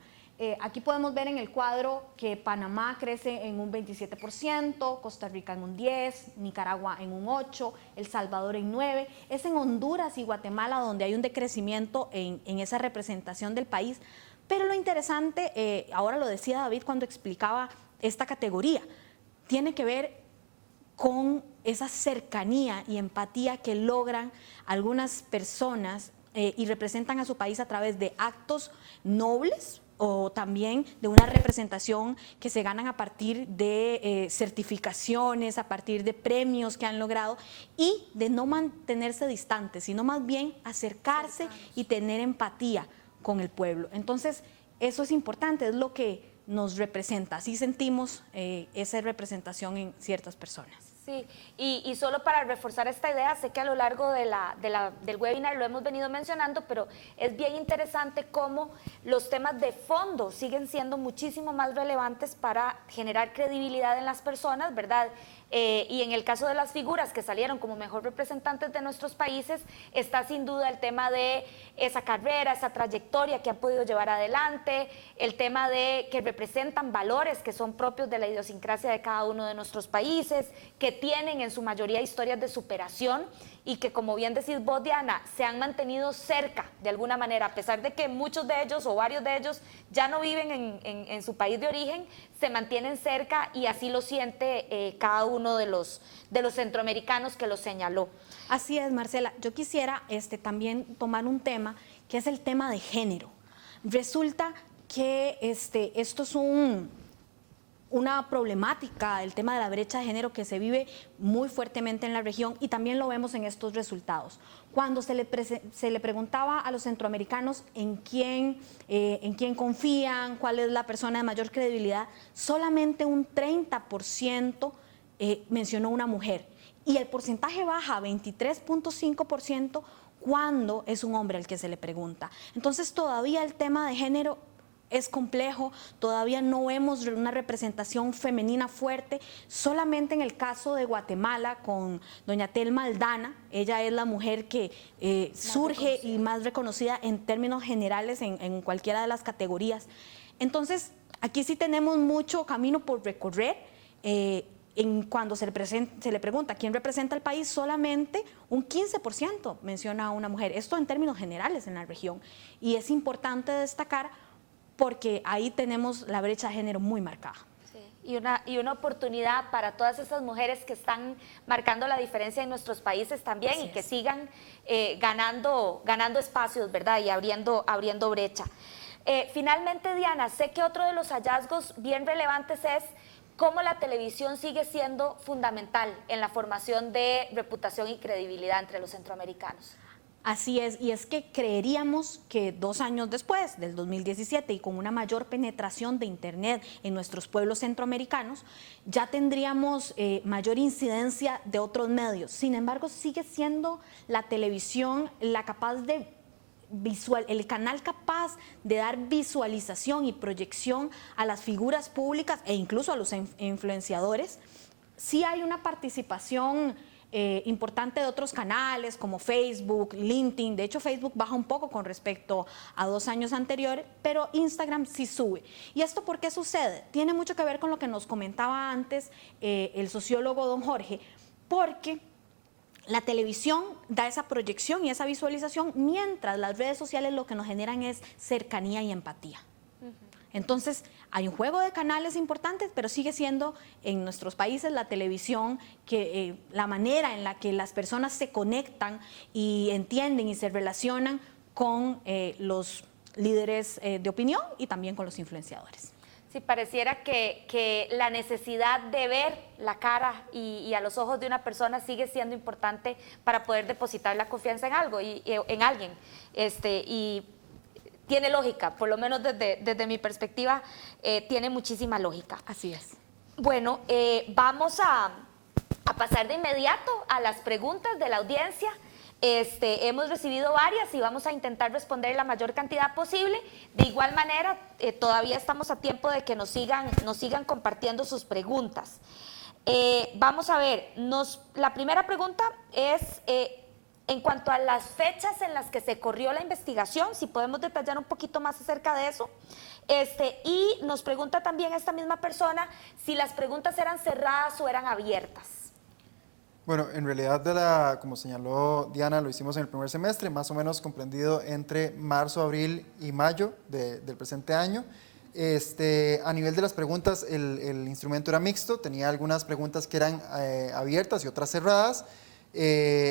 Aquí podemos ver en el cuadro que Panamá crece en un 27%, Costa Rica en un 10%, Nicaragua en un 8%, El Salvador en 9%. Es en Honduras y Guatemala donde hay un decrecimiento en esa representación del país. Pero lo interesante, ahora lo decía David cuando explicaba esta categoría, tiene que ver con esa cercanía y empatía que logran algunas personas y representan a su país a través de actos nobles, o también de una representación que se ganan a partir de certificaciones, a partir de premios que han logrado y de no mantenerse distantes, sino más bien acercarse y tener empatía con el pueblo. Entonces, eso es importante, es lo que nos representa, así sentimos esa representación en ciertas personas. Sí, y solo para reforzar esta idea, sé que a lo largo del webinar lo hemos venido mencionando, pero es bien interesante cómo los temas de fondo siguen siendo muchísimo más relevantes para generar credibilidad en las personas, ¿verdad? Y en el caso de las figuras que salieron como mejor representantes de nuestros países, está sin duda el tema de esa carrera, esa trayectoria que han podido llevar adelante, el tema de que representan valores que son propios de la idiosincrasia de cada uno de nuestros países, que tienen en su mayoría historias de superación y que, como bien decís vos, Diana, se han mantenido cerca de alguna manera, a pesar de que muchos de ellos o varios de ellos ya no viven en su país de origen, se mantienen cerca y así lo siente cada uno de los centroamericanos que lo señaló. Así es, Marcela. Yo quisiera también tomar un tema que es el tema de género. Resulta que esto es una problemática, el tema de la brecha de género que se vive muy fuertemente en la región y también lo vemos en estos resultados. Cuando se le preguntaba a los centroamericanos en quién confían, cuál es la persona de mayor credibilidad, solamente un 30% mencionó una mujer y el porcentaje baja a 23.5% cuando es un hombre al que se le pregunta. Entonces todavía el tema de género es complejo, todavía no vemos una representación femenina fuerte, solamente en el caso de Guatemala con doña Telma Aldana, ella es la mujer que surge y más reconocida en términos generales en cualquiera de las categorías. Entonces, aquí sí tenemos mucho camino por recorrer. Cuando se le pregunta quién representa al país, solamente un 15% menciona a una mujer. Esto en términos generales en la región. Y es importante destacar porque ahí tenemos la brecha de género muy marcada. Sí, y una oportunidad para todas esas mujeres que están marcando la diferencia en nuestros países también. Así y que sigan ganando espacios, ¿verdad? Y abriendo brecha. Finalmente, Diana, sé que otro de los hallazgos bien relevantes es cómo la televisión sigue siendo fundamental en la formación de reputación y credibilidad entre los centroamericanos. Así es, y es que creeríamos que 2 años después, del 2017, y con una mayor penetración de Internet en nuestros pueblos centroamericanos, ya tendríamos mayor incidencia de otros medios. Sin embargo, sigue siendo la televisión el canal capaz de dar visualización y proyección a las figuras públicas e incluso a los influenciadores. Sí hay una participación importante de otros canales como Facebook, LinkedIn. De hecho, Facebook baja un poco con respecto a 2 años anteriores, pero Instagram sí sube. ¿Y esto por qué sucede? Tiene mucho que ver con lo que nos comentaba antes el sociólogo don Jorge, porque la televisión da esa proyección y esa visualización, mientras las redes sociales lo que nos generan es cercanía y empatía. Entonces, hay un juego de canales importantes, pero sigue siendo en nuestros países la televisión que la manera en la que las personas se conectan y entienden y se relacionan con los líderes de opinión y también con los influenciadores. Sí, pareciera que la necesidad de ver la cara y a los ojos de una persona sigue siendo importante para poder depositar la confianza en algo y en alguien. Y tiene lógica, por lo menos desde mi perspectiva, tiene muchísima lógica. Así es. Bueno, vamos a pasar de inmediato a las preguntas de la audiencia. Hemos recibido varias y vamos a intentar responder la mayor cantidad posible. De igual manera, todavía estamos a tiempo de que nos sigan compartiendo sus preguntas. Vamos a ver, la primera pregunta es en cuanto a las fechas en las que se corrió la investigación, si podemos detallar un poquito más acerca de eso. Y nos pregunta también esta misma persona si las preguntas eran cerradas o eran abiertas. Bueno, en realidad, como señaló Diana, lo hicimos en el primer semestre, más o menos comprendido entre marzo, abril y mayo del presente año. A nivel de las preguntas, el instrumento era mixto, tenía algunas preguntas que eran abiertas y otras cerradas.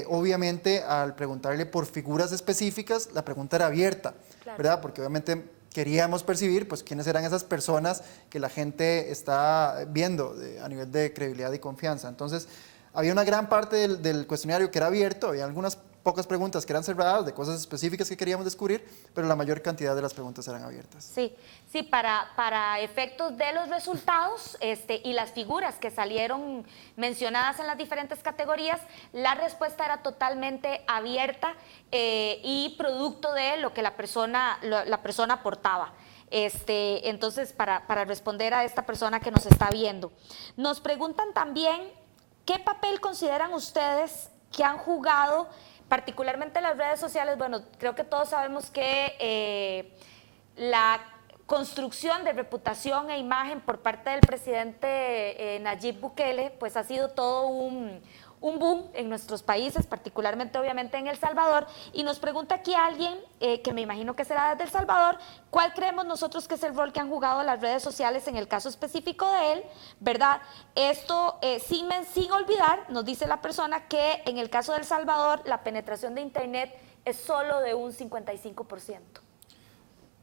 Obviamente, al preguntarle por figuras específicas, la pregunta era abierta, claro, ¿verdad? Porque obviamente queríamos percibir pues quiénes eran esas personas que la gente está viendo a nivel de credibilidad y confianza. Entonces, había una gran parte del cuestionario que era abierto, había algunas pocas preguntas que eran cerradas, de cosas específicas que queríamos descubrir, pero la mayor cantidad de las preguntas eran abiertas. Sí, sí, para efectos de los resultados y las figuras que salieron mencionadas en las diferentes categorías, la respuesta era totalmente abierta y producto de lo que la persona aportaba. Entonces, para responder a esta persona que nos está viendo, nos preguntan también qué papel consideran ustedes que han jugado particularmente las redes sociales. Bueno, creo que todos sabemos que la construcción de reputación e imagen por parte del presidente Nayib Bukele, pues ha sido todo un boom en nuestros países, particularmente obviamente en El Salvador, y nos pregunta aquí alguien, que me imagino que será desde El Salvador, ¿cuál creemos nosotros que es el rol que han jugado las redes sociales en el caso específico de él, verdad? Esto sin olvidar, nos dice la persona que en el caso de El Salvador la penetración de internet es solo de un 55%.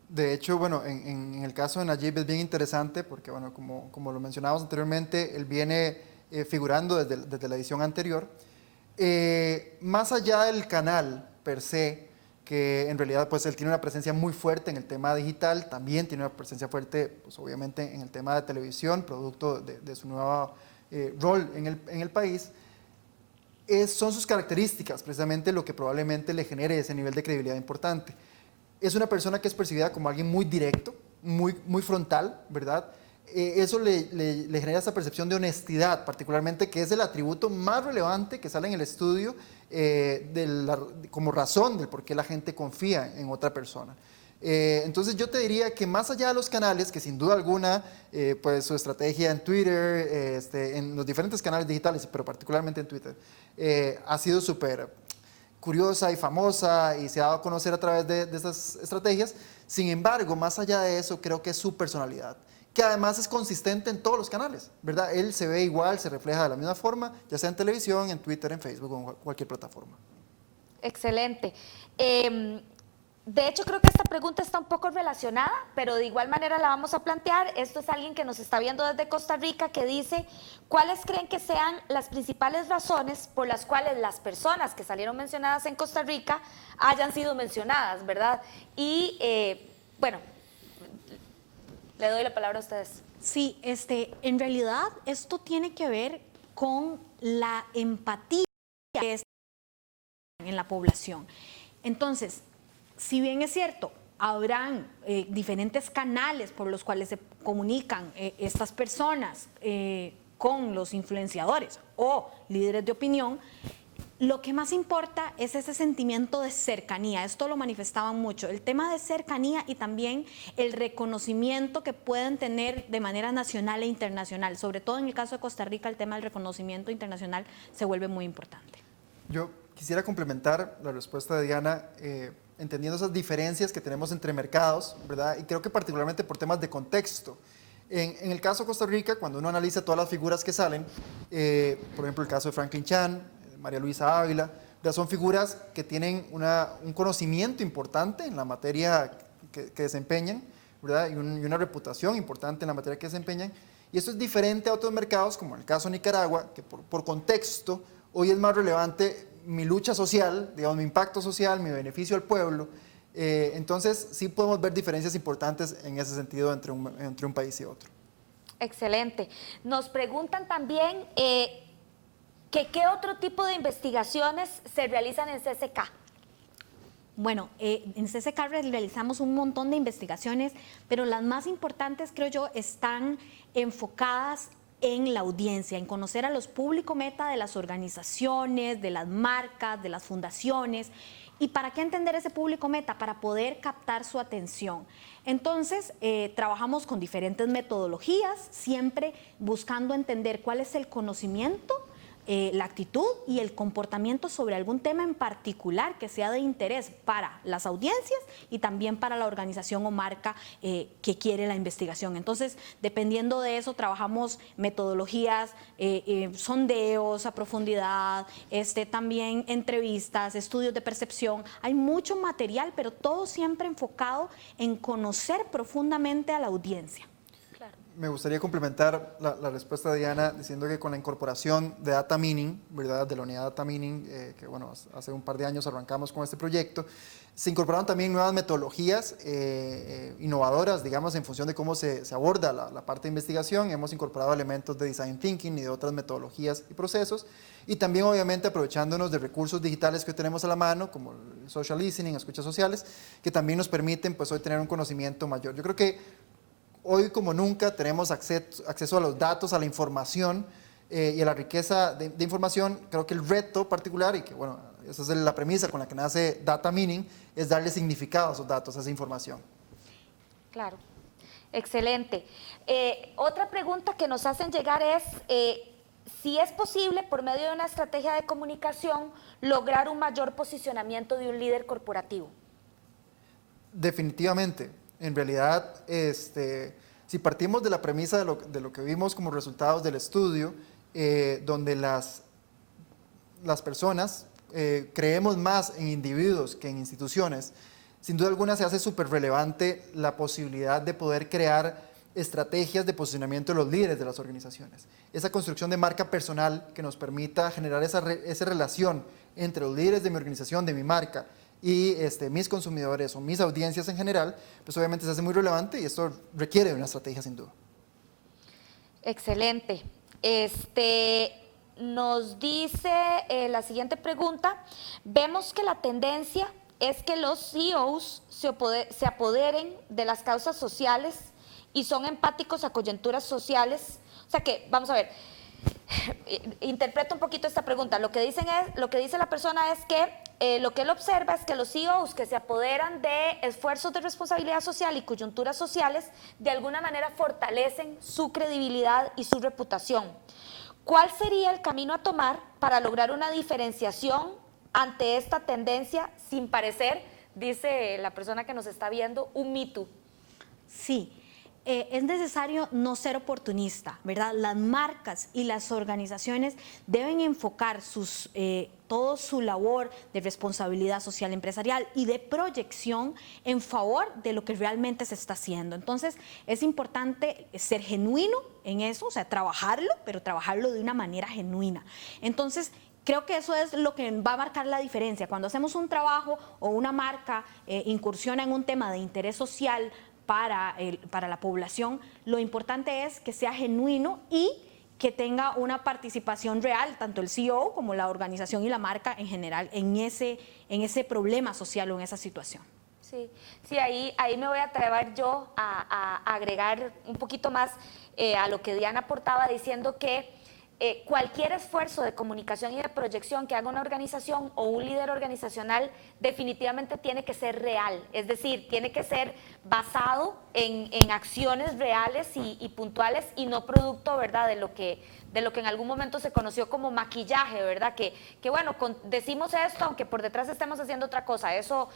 De hecho, bueno, en el caso de Nayib es bien interesante porque, bueno, como lo mencionábamos anteriormente, él viene figurando desde la edición anterior. Más allá del canal per se, que en realidad pues él tiene una presencia muy fuerte en el tema digital, también tiene una presencia fuerte pues obviamente en el tema de televisión, producto de su nuevo rol en el país. Son sus características precisamente lo que probablemente le genere ese nivel de credibilidad importante. Es una persona que es percibida como alguien muy directo, muy frontal, ¿verdad? Eso le genera esa percepción de honestidad, particularmente, que es el atributo más relevante que sale en el estudio como razón del por qué la gente confía en otra persona. Entonces yo te diría que más allá de los canales, que sin duda alguna, pues su estrategia en Twitter, en los diferentes canales digitales, pero particularmente en Twitter, ha sido súper curiosa y famosa y se ha dado a conocer a través de esas estrategias. Sin embargo, más allá de eso, creo que es su personalidad, que además es consistente en todos los canales, ¿verdad? Él se ve igual, se refleja de la misma forma, ya sea en televisión, en Twitter, en Facebook o en cualquier plataforma. Excelente. De hecho, creo que esta pregunta está un poco relacionada, pero de igual manera la vamos a plantear. Esto es alguien que nos está viendo desde Costa Rica que dice, ¿cuáles creen que sean las principales razones por las cuales las personas que salieron mencionadas en Costa Rica hayan sido mencionadas, verdad? Y bueno, le doy la palabra a ustedes. Sí, en realidad esto tiene que ver con la empatía que está en la población. Entonces, si bien es cierto, habrán diferentes canales por los cuales se comunican estas personas con los influenciadores o líderes de opinión, lo que más importa es ese sentimiento de cercanía. Esto lo manifestaban mucho, el tema de cercanía y también el reconocimiento que pueden tener de manera nacional e internacional. Sobre todo en el caso de Costa Rica, el tema del reconocimiento internacional se vuelve muy importante. Yo quisiera complementar la respuesta de Diana, entendiendo esas diferencias que tenemos entre mercados, ¿verdad? Y creo que particularmente por temas de contexto. En el caso de Costa Rica, cuando uno analiza todas las figuras que salen, por ejemplo el caso de Franklin Chan, María Luisa Ávila, son figuras que tienen un conocimiento importante en la materia que desempeñan, ¿verdad? Y una reputación importante en la materia que desempeñan. Y esto es diferente a otros mercados, como en el caso de Nicaragua, que por contexto hoy es más relevante mi lucha social, digamos, mi impacto social, mi beneficio al pueblo. Entonces, sí podemos ver diferencias importantes en ese sentido entre un país y otro. Excelente. Nos preguntan también qué otro tipo de investigaciones se realizan en CCK. Bueno, en CCK realizamos un montón de investigaciones, pero las más importantes, creo yo, están enfocadas en la audiencia, en conocer a los público meta de las organizaciones, de las marcas, de las fundaciones. ¿Y para qué entender ese público meta? Para poder captar su atención. Entonces, trabajamos con diferentes metodologías, siempre buscando entender cuál es el conocimiento la actitud y el comportamiento sobre algún tema en particular que sea de interés para las audiencias y también para la organización o marca que quiere la investigación. Entonces, dependiendo de eso, trabajamos metodologías, sondeos a profundidad, también entrevistas, estudios de percepción. Hay mucho material, pero todo siempre enfocado en conocer profundamente a la audiencia. Me gustaría complementar la respuesta de Diana diciendo que con la incorporación de Data Mining, ¿verdad? De la unidad Data Mining, que bueno, hace un par de años arrancamos con este proyecto, se incorporaron también nuevas metodologías innovadoras, digamos, en función de cómo se aborda la parte de investigación. Hemos incorporado elementos de Design Thinking y de otras metodologías y procesos, y también obviamente aprovechándonos de recursos digitales que hoy tenemos a la mano, como el social listening, escuchas sociales, que también nos permiten pues hoy tener un conocimiento mayor. Yo creo que hoy como nunca tenemos acceso a los datos, a la información y a la riqueza de información. Creo que el reto particular, y que bueno, esa es la premisa con la que nace Data Mining, es darle significado a esos datos, a esa información. Claro, excelente. Otra pregunta que nos hacen llegar es si es posible, por medio de una estrategia de comunicación, lograr un mayor posicionamiento de un líder corporativo. Definitivamente. En realidad, si partimos de la premisa de lo que vimos como resultados del estudio, donde las personas creemos más en individuos que en instituciones, sin duda alguna se hace súper relevante la posibilidad de poder crear estrategias de posicionamiento de los líderes de las organizaciones. Esa construcción de marca personal que nos permita generar esa relación entre los líderes de mi organización, de mi marca, y mis consumidores o mis audiencias en general, pues obviamente se hace muy relevante y esto requiere de una estrategia sin duda. Excelente. Nos dice la siguiente pregunta: vemos que la tendencia es que los CEOs se apoderen de las causas sociales y son empáticos a coyunturas sociales. O sea que, vamos a ver, interpreto un poquito esta pregunta. Lo que dice la persona es que lo que él observa es que los CEOs que se apoderan de esfuerzos de responsabilidad social y coyunturas sociales, de alguna manera fortalecen su credibilidad y su reputación. ¿Cuál sería el camino a tomar para lograr una diferenciación ante esta tendencia sin parecer, dice la persona que nos está viendo, un mito? Sí. Es necesario no ser oportunista, ¿verdad? Las marcas y las organizaciones deben enfocar toda su labor de responsabilidad social empresarial y de proyección en favor de lo que realmente se está haciendo. Entonces, es importante ser genuino en eso, o sea, trabajarlo, pero trabajarlo de una manera genuina. Entonces, creo que eso es lo que va a marcar la diferencia. Cuando hacemos un trabajo o una marca incursiona en un tema de interés social para la población, lo importante es que sea genuino y que tenga una participación real, tanto el CEO como la organización y la marca en general, en ese problema social o en esa situación. Sí, ahí me voy a atrever yo a agregar un poquito más a lo que Diana aportaba, diciendo que cualquier esfuerzo de comunicación y de proyección que haga una organización o un líder organizacional definitivamente tiene que ser real, es decir, tiene que ser basado en acciones reales y puntuales y no producto, ¿verdad?, de lo que en algún momento se conoció como maquillaje, ¿verdad? Que bueno, decimos esto, aunque por detrás estemos haciendo otra cosa. Eso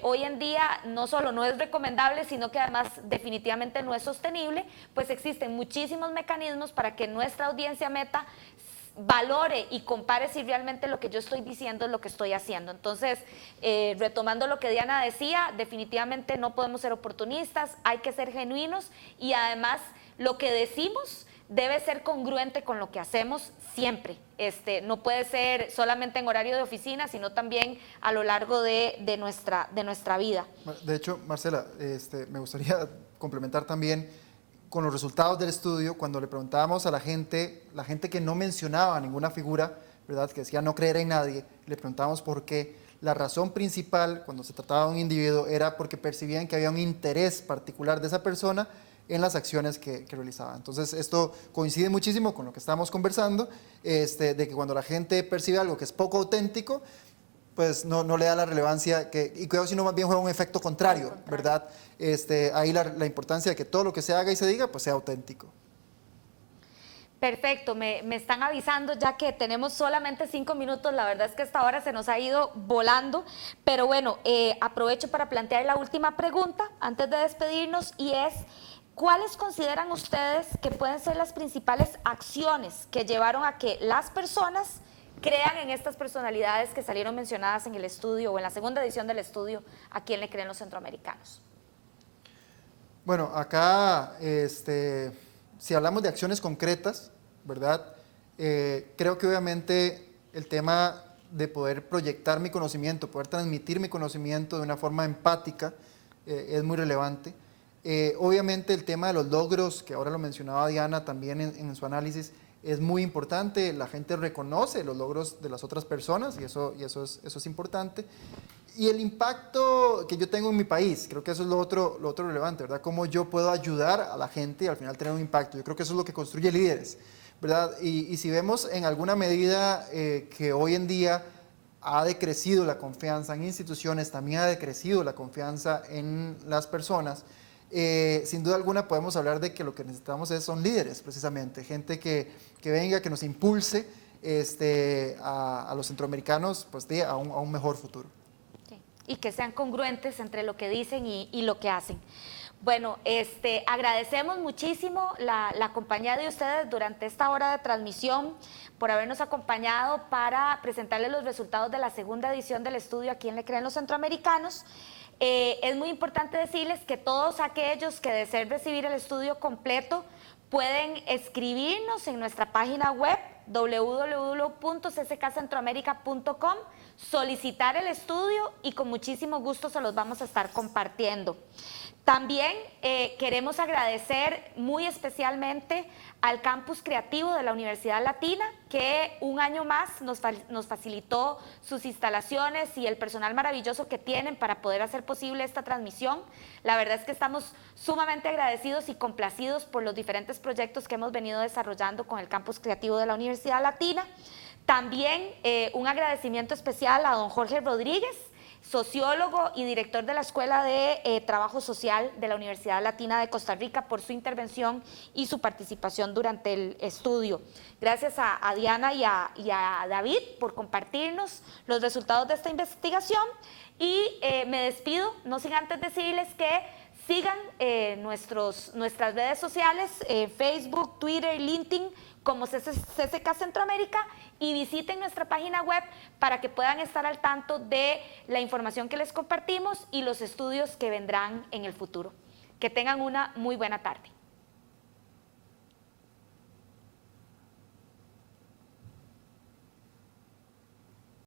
hoy en día no solo no es recomendable, sino que además definitivamente no es sostenible, pues existen muchísimos mecanismos para que nuestra audiencia meta valore y compare si realmente lo que yo estoy diciendo es lo que estoy haciendo. Entonces, retomando lo que Diana decía, definitivamente no podemos ser oportunistas, hay que ser genuinos y además lo que decimos debe ser congruente con lo que hacemos siempre. No puede ser solamente en horario de oficina, sino también a lo largo de nuestra vida. De hecho, Marcela, me gustaría complementar también con los resultados del estudio. Cuando le preguntábamos a la gente que no mencionaba ninguna figura, ¿verdad?, que decía no creer en nadie, le preguntábamos por qué. La razón principal cuando se trataba de un individuo era porque percibían que había un interés particular de esa persona en las acciones que realizaba. Entonces, esto coincide muchísimo con lo que estamos conversando, de que cuando la gente percibe algo que es poco auténtico, pues no le da la relevancia, y creo sino más bien juega un efecto contrario, ¿verdad? Ahí la importancia de que todo lo que se haga y se diga, pues sea auténtico. Perfecto, me están avisando ya que tenemos solamente 5 minutos, la verdad es que esta hora se nos ha ido volando, pero bueno, aprovecho para plantear la última pregunta antes de despedirnos y es, ¿cuáles consideran ustedes que pueden ser las principales acciones que llevaron a que las personas crean en estas personalidades que salieron mencionadas en el estudio o en la segunda edición del estudio, a quién le creen los centroamericanos? Bueno, acá, si hablamos de acciones concretas, ¿verdad? Creo que obviamente el tema de poder proyectar mi conocimiento, poder transmitir mi conocimiento de una forma empática, es muy relevante. Obviamente el tema de los logros, que ahora lo mencionaba Diana también en su análisis, es muy importante. La gente reconoce los logros de las otras personas y eso es importante. Y el impacto que yo tengo en mi país, creo que eso es lo otro relevante, ¿verdad? Cómo yo puedo ayudar a la gente y al final tener un impacto. Yo creo que eso es lo que construye líderes, ¿verdad? Y si vemos en alguna medida que hoy en día ha decrecido la confianza en instituciones, también ha decrecido la confianza en las personas, sin duda alguna podemos hablar de que lo que necesitamos son líderes, precisamente, gente que venga, que nos impulse a los centroamericanos pues, a un mejor futuro. Y que sean congruentes entre lo que dicen y lo que hacen. Bueno, agradecemos muchísimo la compañía de ustedes durante esta hora de transmisión, por habernos acompañado para presentarles los resultados de la segunda edición del estudio A quién le creen los centroamericanos. Es muy importante decirles que todos aquellos que deseen recibir el estudio completo pueden escribirnos en nuestra página web www.cckcentroamerica.com, solicitar el estudio y con muchísimo gusto se los vamos a estar compartiendo. También queremos agradecer muy especialmente al Campus Creativo de la Universidad Latina, que un año más nos facilitó sus instalaciones y el personal maravilloso que tienen para poder hacer posible esta transmisión. La verdad es que estamos sumamente agradecidos y complacidos por los diferentes proyectos que hemos venido desarrollando con el Campus Creativo de la Universidad Latina. También un agradecimiento especial a don Jorge Rodríguez, sociólogo y director de la Escuela de Trabajo Social de la Universidad Latina de Costa Rica, por su intervención y su participación durante el estudio. Gracias a Diana y a David por compartirnos los resultados de esta investigación y me despido, no sin antes decirles que sigan nuestras redes sociales, Facebook, Twitter, LinkedIn, como CCK Centroamérica, y visiten nuestra página web para que puedan estar al tanto de la información que les compartimos y los estudios que vendrán en el futuro. Que tengan una muy buena tarde.